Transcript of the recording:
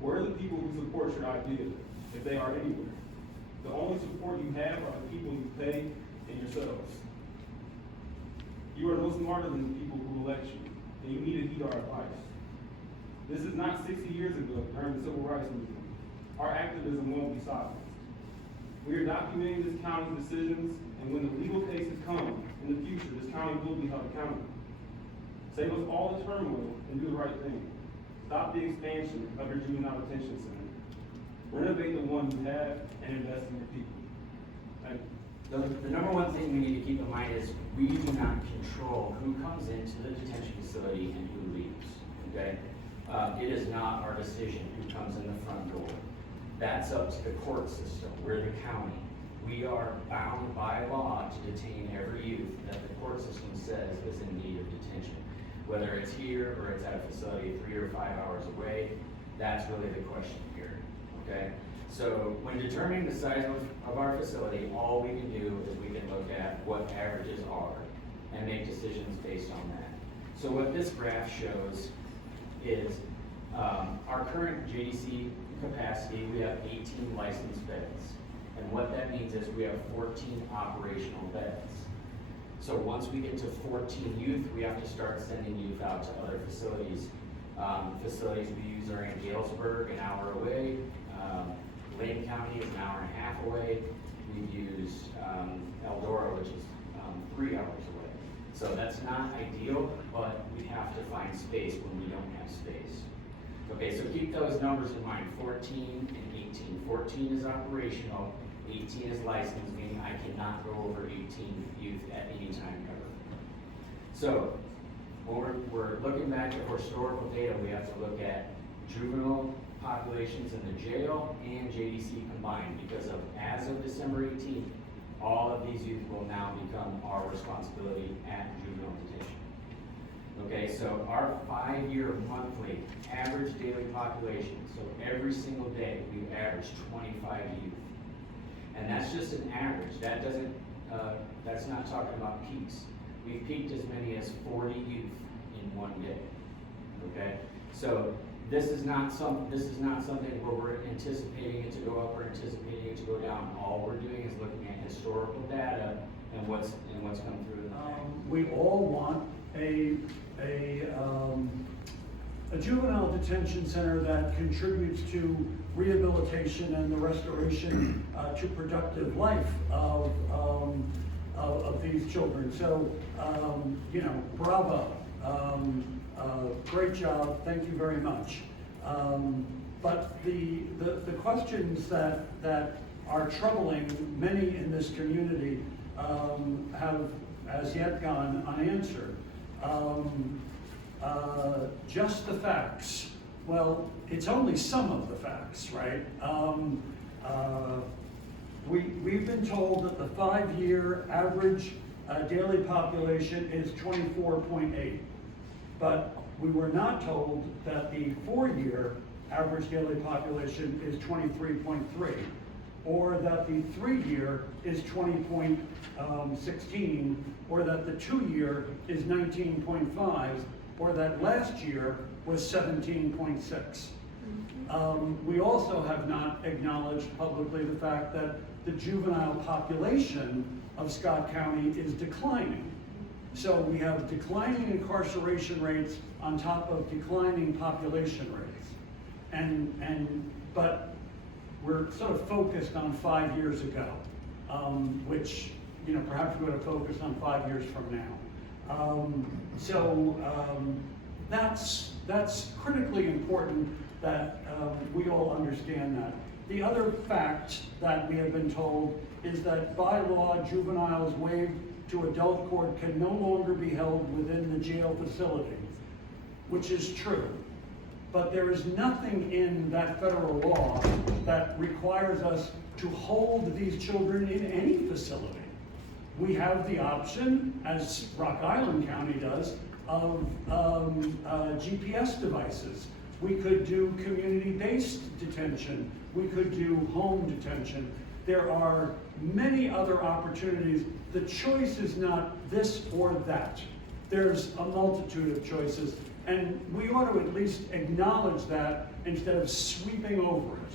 Where are the people who support your idea, if they are anywhere? The only support you have are the people you pay and yourselves. You are no smarter than the people who elect you, and you need to heed our advice. This is not 60 years ago during the Civil Rights Movement. Our activism won't be silenced. We are documenting this county's decisions, and when the legal cases come in the future, this county will be held accountable. Save us all the turmoil and do the right thing. Stop the expansion of your juvenile detention center. Renovate the one you have and invest in your people. Thank you. The number one thing we need to keep in mind is we do not control who comes into the detention facility and who leaves, okay? It is not our decision who comes in the front door. That's up to the court system. We're the county. We are bound by law to detain every youth that the court system says is in need of detention. Whether it's here or it's at a facility 3 or 5 hours away, that's really the question here, okay? So when determining the size of our facility, all we can do is we can look at what averages are and make decisions based on that. So what this graph shows is our current JDC capacity, we have 18 licensed beds. And what that means is we have 14 operational beds. So once we get to 14 youth, we have to start sending youth out to other facilities. Facilities we use are in Galesburg, an hour away. Lane County is an hour and a half away. We've used Eldora, which is 3 hours away. So that's not ideal, but we have to find space when we don't have space. Okay, so keep those numbers in mind, 14 and 18. 14 is operational, 18 is licensed, meaning I cannot go over 18 youth at any time ever. So when we're looking back at historical data, we have to look at juvenile populations in the jail and JDC combined, because as of December 18th, all of these youth will now become our responsibility at juvenile detention. Okay, so our 5-year monthly average daily population, so every single day we average 25 youth. And that's just an average. That doesn't, that's not talking about peaks. We've peaked as many as 40 youth in one day. Okay, so this is not something where we're anticipating it to go up or anticipating it to go down. All we're doing is looking at historical data and what's come through in the past. We all want a juvenile detention center that contributes to rehabilitation and the restoration to productive life of these children. So, you know, bravo. Great job, thank you very much. But the questions that are troubling many in this community have as yet gone unanswered. Just the facts. Well, it's only some of the facts, right? We've been told that the 5-year average daily population is 24.8, but we were not told that the 4-year average daily population is 23.3, or that the 3-year is 20.16, or that the 2-year is 19.5, or that last year was 17.6. We also have not acknowledged publicly the fact that the juvenile population of Scott County is declining. So we have declining incarceration rates on top of declining population rates. But we're sort of focused on 5 years ago, which, you know, perhaps we ought to focus on 5 years from now. That's critically important that we all understand that. The other fact that we have been told is that by law, juveniles waived to adult court can no longer be held within the jail facility, which is true. But there is nothing in that federal law that requires us to hold these children in any facility. We have the option, as Rock Island County does, of GPS devices. We could do community-based detention. We could do home detention. There are many other opportunities. The choice is not this or that. There's a multitude of choices, And we ought to at least acknowledge that instead of sweeping over it.